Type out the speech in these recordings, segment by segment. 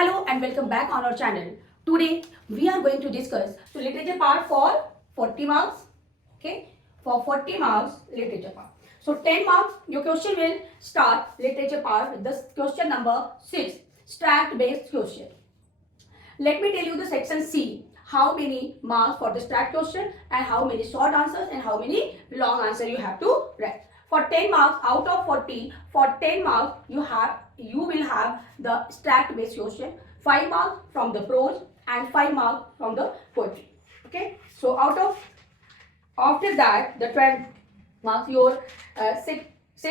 Hello and welcome back on our channel. Today we are going to discuss literature part for 40 marks. Okay, for 40 marks literature part. So 10 marks your question will start literature part with the question number 6, Strat based question. Let me tell you the section C. How many marks for the strat question and how many short answers and how many long answers you have to write. For 10 marks out of 40, for 10 marks you will have the strat based question, 5 marks from the prose and 5 marks from the poetry. Okay, so after that the 12 marks your sixth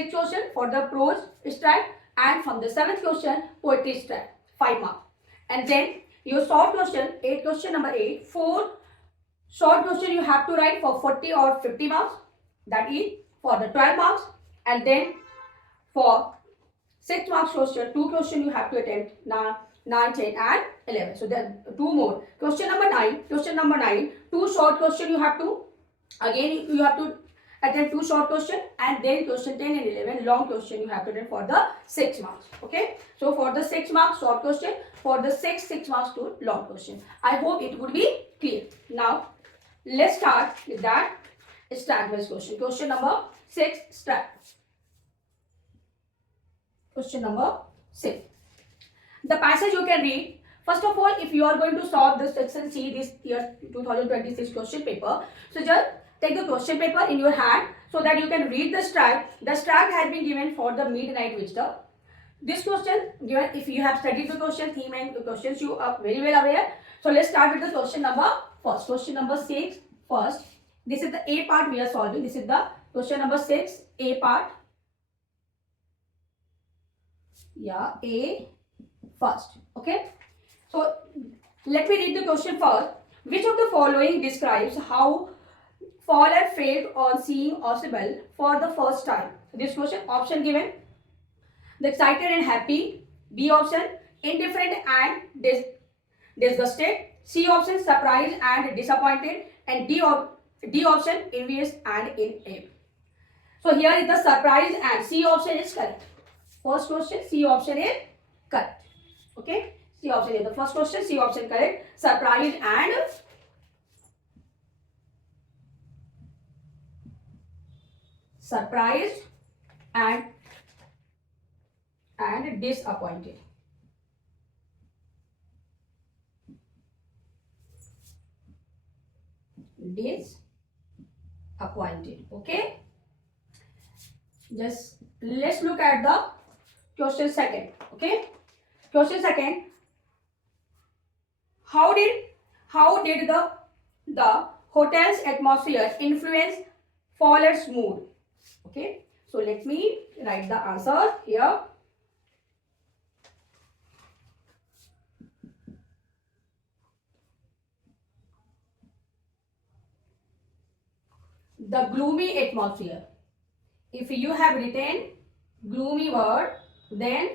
question for the prose strat, and from the 7th question poetry strat, 5 marks. And then your short question, question number 8, 4 short question you have to write for 40 or 50 marks, that is for the 12 marks. And then for 6 marks question, 2 questions you have to attempt, 9, 10 and 11. So then 2 more. Question number 9, 2 short question you have to, again you have to attempt 2 short question, and then question 10 and 11 long question you have to attempt for the 6 marks. Okay, so for the 6 marks short question, for the 6 marks to long question. I hope it would be clear. Now let's start with that strat based question. Question number 6 strat. Question number 6. The passage you can read. First of all, if you are going to solve this section C, this year 2026 question paper, so just take the question paper in your hand so that you can read the strat. The strat has been given for the midnight visitor. This question given, if you have studied the question theme and the questions, you are very well aware. So let's start with the question number first. Question number 6 first. This is the A part we are solving. This is the question number 6 A part. Yeah, A first. Okay. So let me read the question first. Which of the following describes how Fowler felt on seeing Ausable for the first time? This question option given: the excited and happy. B option indifferent and disgusted. C option surprised and disappointed. And D option envious and enraged. So here is the surprised and C option is correct. First question C option is correct. Okay, C option is the first question. C option correct. Surprised and disappointed. Disappointed. Okay. Just let's look at the question second. Okay. Question second. How did the hotel's atmosphere influence Fowler's mood? Okay. So let me write the answer here. The gloomy atmosphere. If you have written gloomy word, then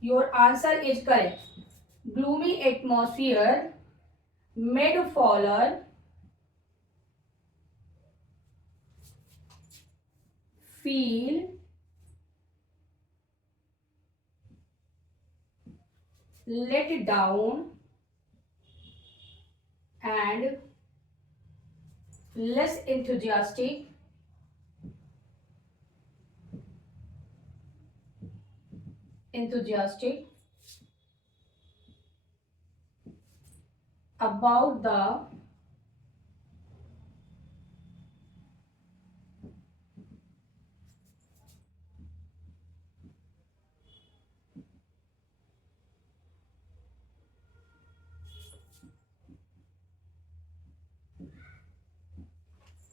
your answer is correct. Gloomy atmosphere made Fowler feel let down and less enthusiastic about the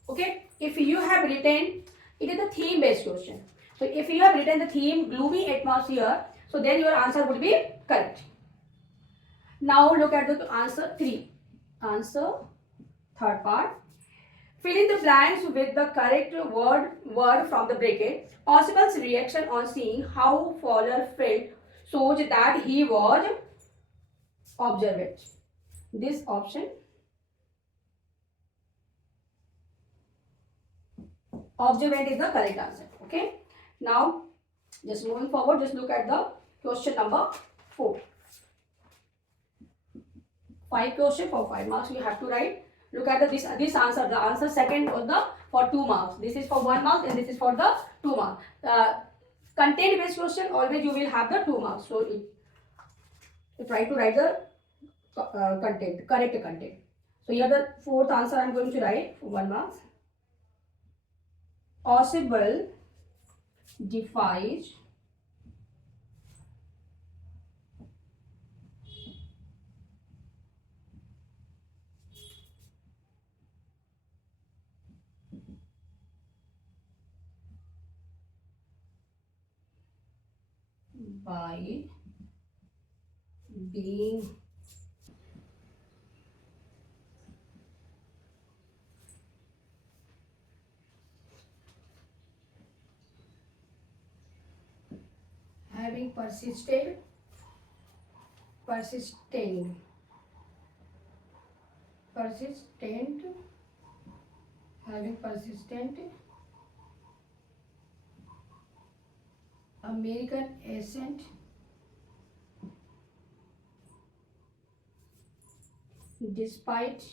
okay. If you have written, it is a theme based question. So if you have written the theme gloomy atmosphere, so then your answer would be correct. Now look at the answer 3. Answer third part. Fill in the blanks with the correct word from the bracket. Ausible's reaction on seeing how Fowler felt shows that he was observant. This option observant is the correct answer. Okay. Now just moving forward, just look at the question number 4. 5 question for 5 marks you have to write. Look at this answer. The answer second was the for 2 marks. This is for 1 mark and this is for the 2 marks. Content based question always you will have the 2 marks. So try to write the content, correct content. So here the fourth answer I am going to write for 1 marks. Possible defies by being having persistent having persistent American accent despite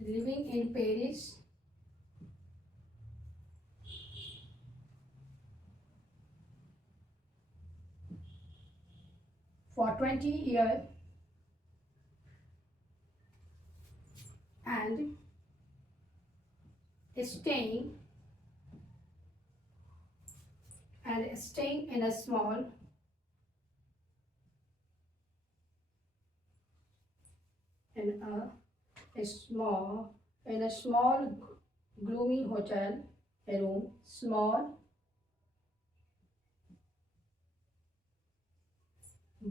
living in Paris for 20 years and staying in a small gloomy hotel room, small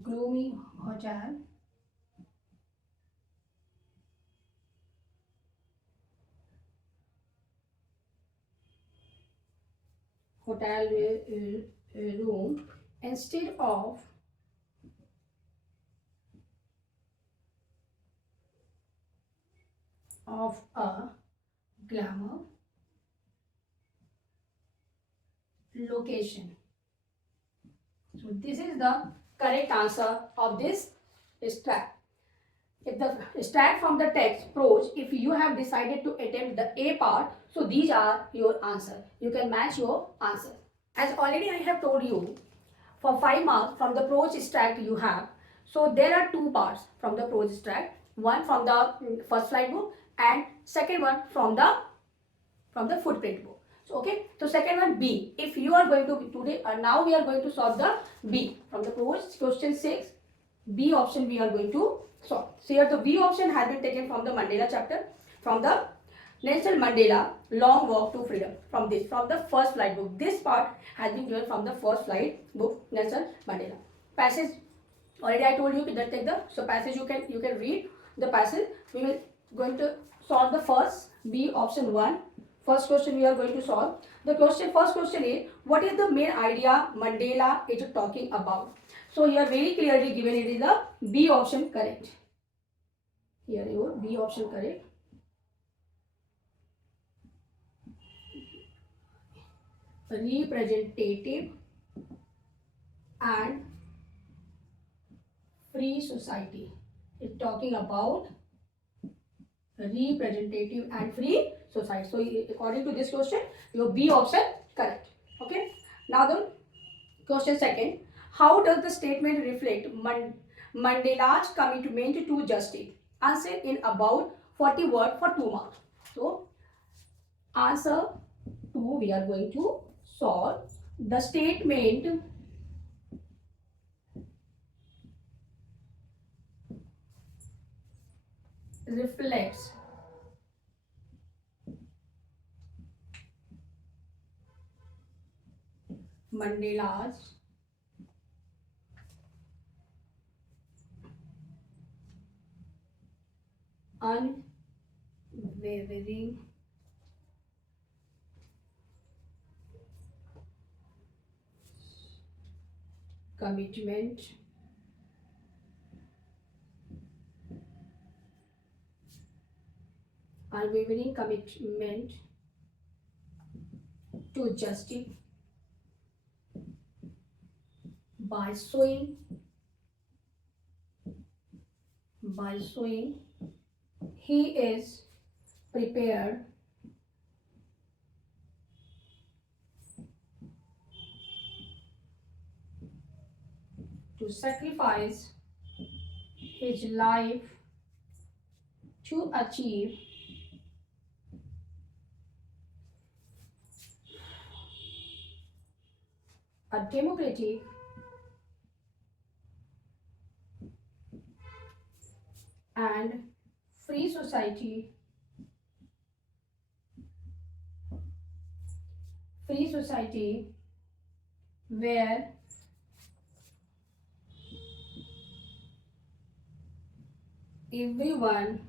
gloomy hotel room instead of a glamour location. So this is the correct answer of this extract. If the extract from the text prose, if you have decided to attempt the A part, so these are your answer. You can match your answer. As already I have told you, for 5 marks from the prose extract you have. So there are 2 parts from the prose extract. One from the first flight book and second one from the footprint book. So okay, so second one B. If you are going to today now we are going to solve the B from the prose question 6. B option we are going to solve. So here the B option has been taken from the Mandela chapter, from the Nelson Mandela Long Walk to Freedom, from the first flight book. This part has been given from the first flight book, Nelson Mandela. Passage already I told you that take the passage you can read the passage. We will going to solve the first B option 1. First question we are going to solve. The first question is, what is the main idea Mandela is talking about? So here very clearly given it is the B option correct. Here your B option correct. Representative and free society. It's talking about representative and free society. So according to this question, your B option correct. Okay. Now the question second. How does the statement reflect Mandela's commitment to justice? Answer in about 40 words for 2 marks. So answer 2 we are going to solve. The statement reflects Mandela's unwavering commitment to justice by showing he is prepared to sacrifice his life to achieve a democratic and free society where everyone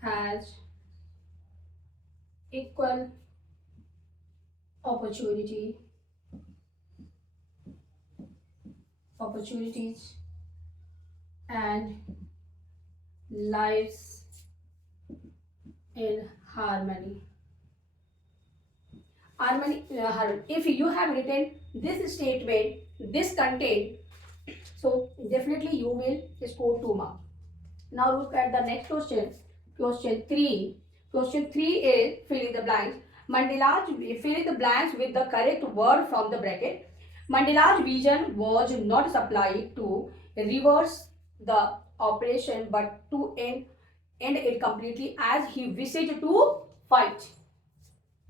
has equal opportunities and lives in harmony. If you have written this statement, this content, so definitely you will score 2 marks. Now look at the next question. Question 3. Question 3 is fill in the blanks. Mandela's fill in the blanks with the correct word from the bracket. Mandela's vision was not supplied to reverse the operation but to end it completely as he wished to fight.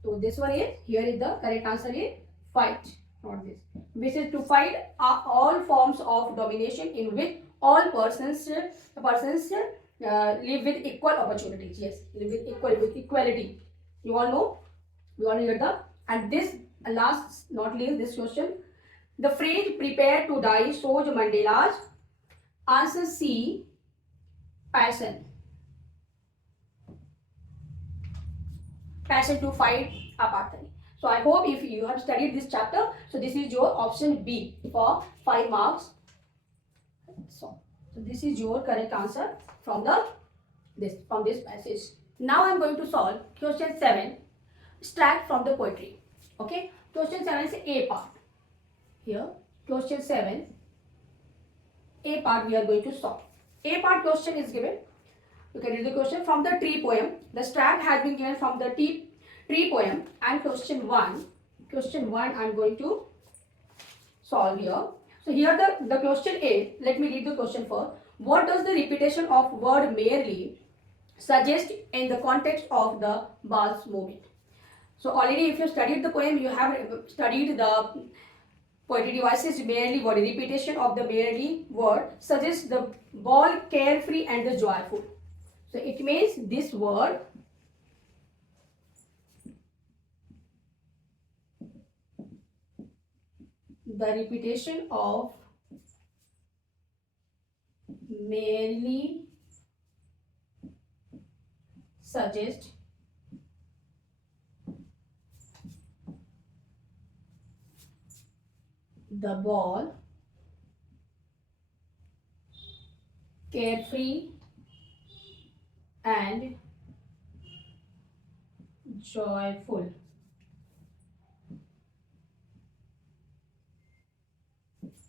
So this one is, here is the correct answer is fight, not this. Wishes to fight all forms of domination in which all persons live with equal opportunities. Yes, live with equality. You all know. You all hear the, and this last not least this question. The phrase "prepare to die" shows Mandela's answer C. Passion to fight apartheid. So I hope if you have studied this chapter, so this is your option B for 5 marks. So this is your correct answer from this passage. Now I am going to solve question 7, extract from the poetry. Okay, question 7 is A part. Here, question 7, A part we are going to solve. A part question is given. You can read the question from the tree poem. The extract has been given from the tree poem, and question 1 I am going to solve here. So here the question is, let me read the question first. What does the repetition of word merely suggest in the context of the Ball's movement? So already if you studied the poem, you have studied the poetry devices merely word. Repetition of the merely word suggests the ball carefree and the joyful. So it means this word the repetition of merely suggests the ball carefree and joyful.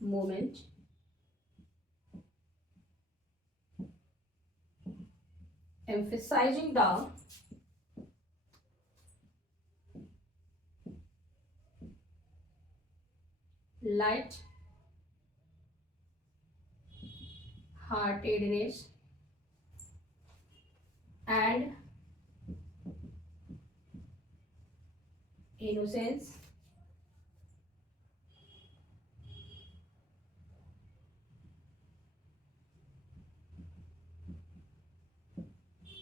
Moment emphasizing the light heartedness and innocence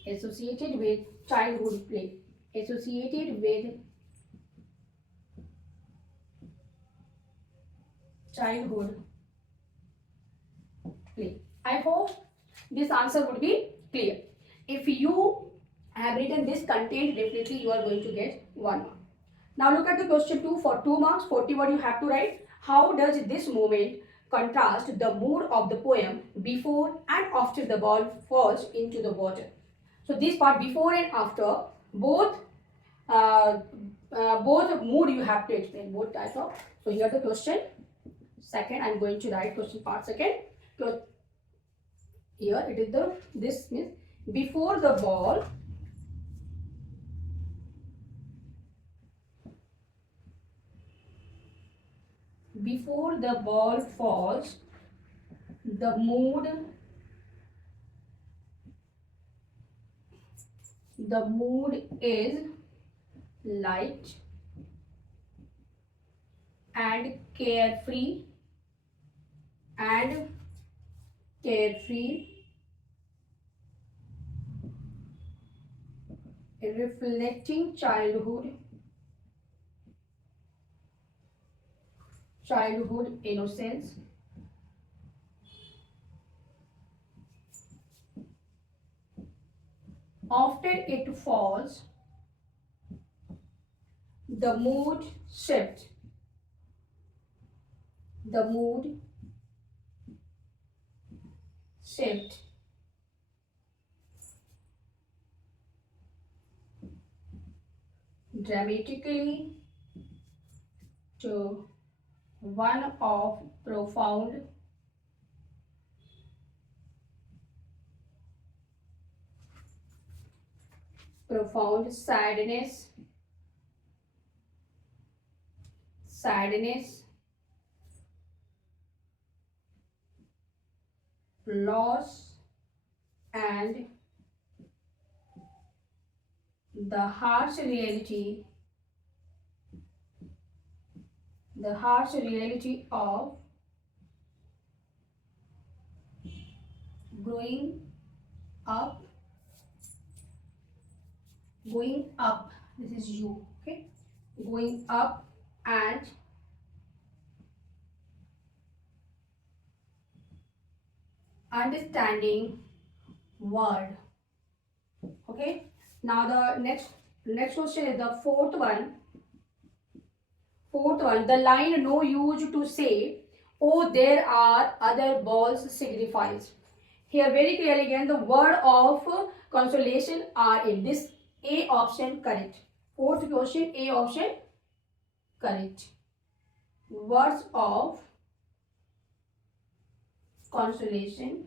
associated with childhood play. I hope this answer would be clear. If you have written this content, definitely you are going to get 1 mark. Now look at the question 2 for 2 marks, 40 word you have to write. How does this moment contrast the mood of the poem before and after the ball falls into the water? So this part before and after, both both mood you have to explain, both types of. So here the question second, I'm going to write question part second. So here it is the, this means before the ball falls, the mood is light and carefree reflecting childhood innocence. After it falls, the mood shifts. Dramatically to one of profound sadness, loss, and the harsh reality of growing up. This is you, okay? Growing up and understanding world. Okay, now the next question is the fourth one. The line "no use to say, oh there are other balls" signifies. Here very clearly again the word of consolation are in this A option correct. Fourth question, A option correct. Words of consolation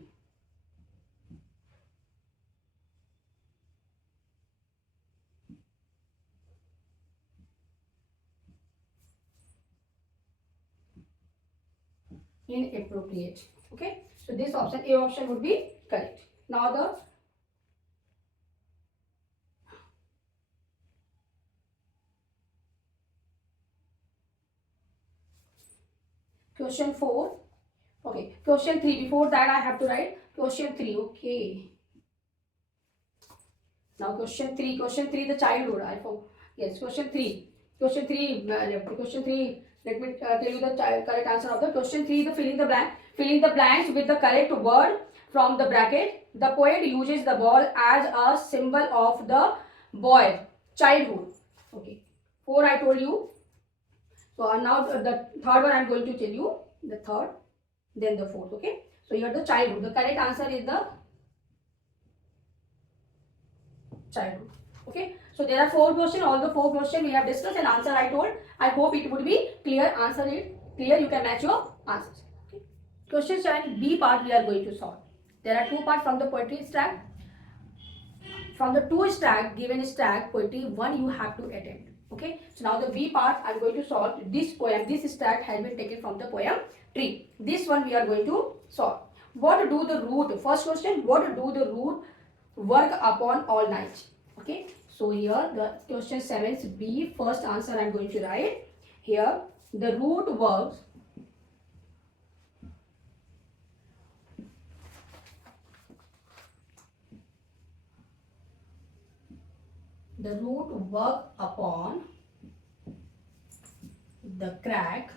inappropriate. Okay, so this option, A option, would be correct. Now the question 4. Okay, question 3. Before that I have to write question 3. Okay, now question 3, the childhood. I forgot. Yes, question 3. Question 3, let me tell you the correct answer of the question 3, the filling the blanks with the correct word from the bracket. The poet uses the ball as a symbol of the boy childhood. Okay, 4 I told you. So now the third one I am going to tell you, the third, then the fourth. Okay, so here the childhood. The correct answer is the childhood. Okay, so there are 4 questions. All the 4 questions we have discussed and answer I told. I hope it would be clear. Answer it clear. You can match your answers. Okay. Question 7, B part we are going to solve. There are 2 parts from the poetry stack. From the 2 stack, given stack poetry 1 you have to attempt. Okay, so now the B part I am going to solve this poem. This stack has been taken from the poem tree. This one we are going to solve. What do the root? First question, what do the root work upon all night? Okay, so here the question 7's B, first answer I am going to write. Here the root works upon the crack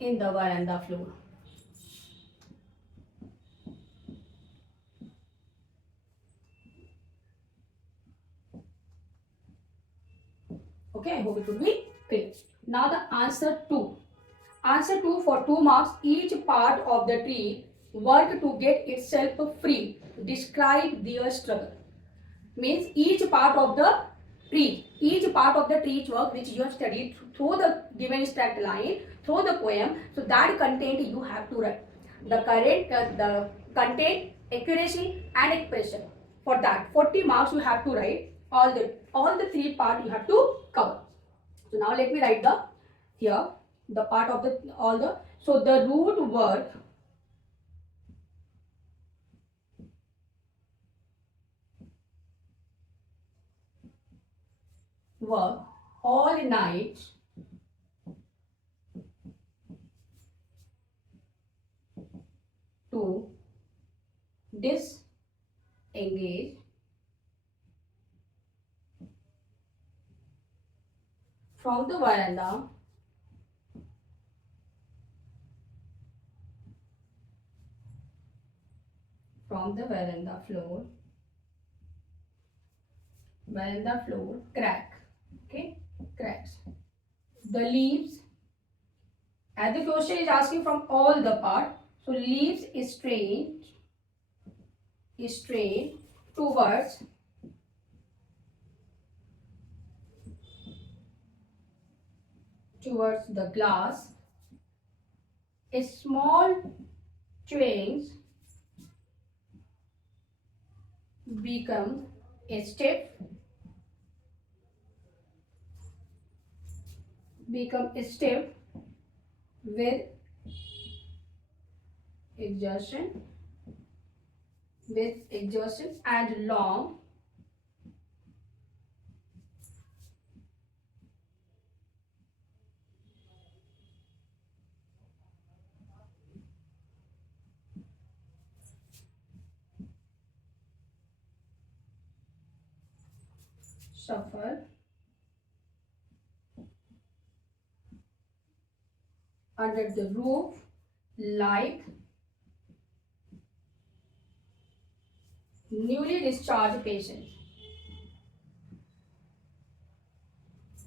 in the veranda floor. Okay, I hope it will be clear. Now the answer 2. Answer 2 for 2 marks. Each part of the tree work to get itself free. Describe their struggle. means each part of the treat work which you have studied through the given stacked line, through the poem. So that content you have to write. The content, accuracy and expression. For that 40 marks you have to write all the three part you have to cover. So now let me write the here the part of the all the so the root word work all night to disengage from the veranda floor crack. Okay, cracks. The leaves, as the question is asking from all the part, so leaves is strained towards the glass. A small chains become a stiff with exertion and long suffer under the roof like newly discharged patients.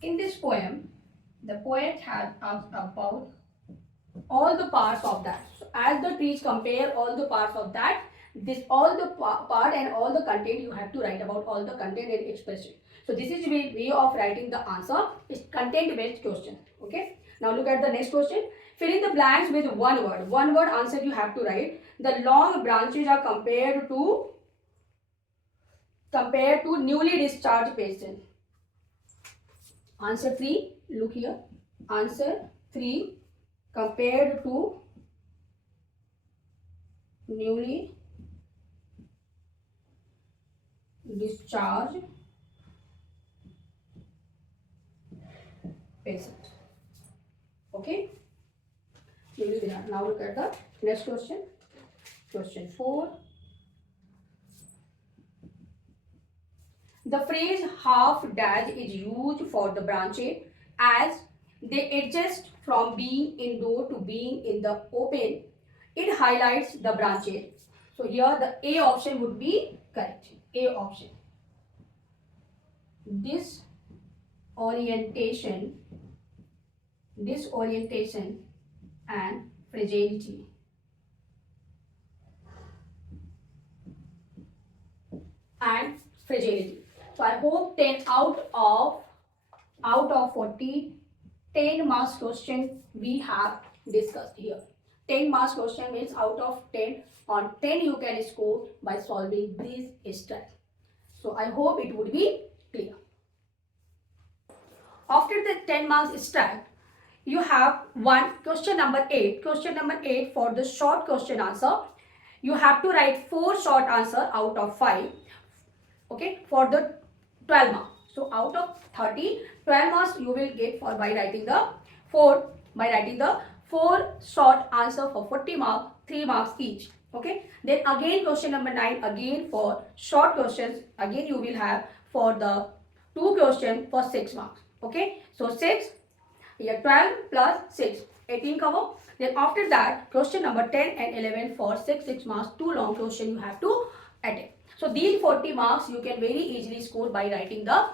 In this poem, the poet has asked about all the parts of that. So as the trees compare all the parts of that, this all the part and all the content you have to write about all the content and expression. So this is the way of writing the answer. It's content based question. Okay. Now look at the next question. Fill in the blanks with one word. One word answer you have to write. The long branches are compared to newly discharged patient. Answer 3. Look here. Answer 3. Compared to newly discharged patient. Okay. Now look at the next question. Question 4. The phrase half dash is used for the branches as they adjust from being indoor to being in the open. It highlights the branches. So here the A option would be correct. A option. Disorientation and fragility. So I hope 10 out of 40, 10 marks question we have discussed here. 10 marks question means out of 10, on 10 you can score by solving these steps. So I hope it would be clear. After the 10 marks stack, you have question number 8. Question number 8 for the short question answer. You have to write 4 short answer out of 5. Okay, for the 12 marks. So out of 30, 12 marks you will get by writing the 4 short answer for 40 marks, 3 marks each. Okay, then again question number 9, again for short questions, again you will have for the 2 questions for 6 marks. Okay, so 6 here 12 plus 6, 18 cover. Then after that question number 10 and 11 for 6 marks, 2 long question you have to attempt. So these 40 marks you can very easily score by writing the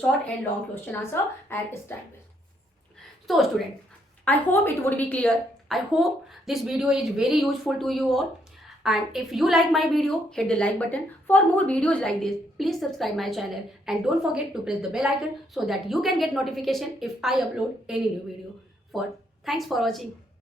short and long question answer and style based. So student, I hope it would be clear. I hope this video is very useful to you all. And if you like my video, hit the like button. For more videos like this, please subscribe my channel and don't forget to press the bell icon so that you can get notification if I upload any new video. Thanks for watching.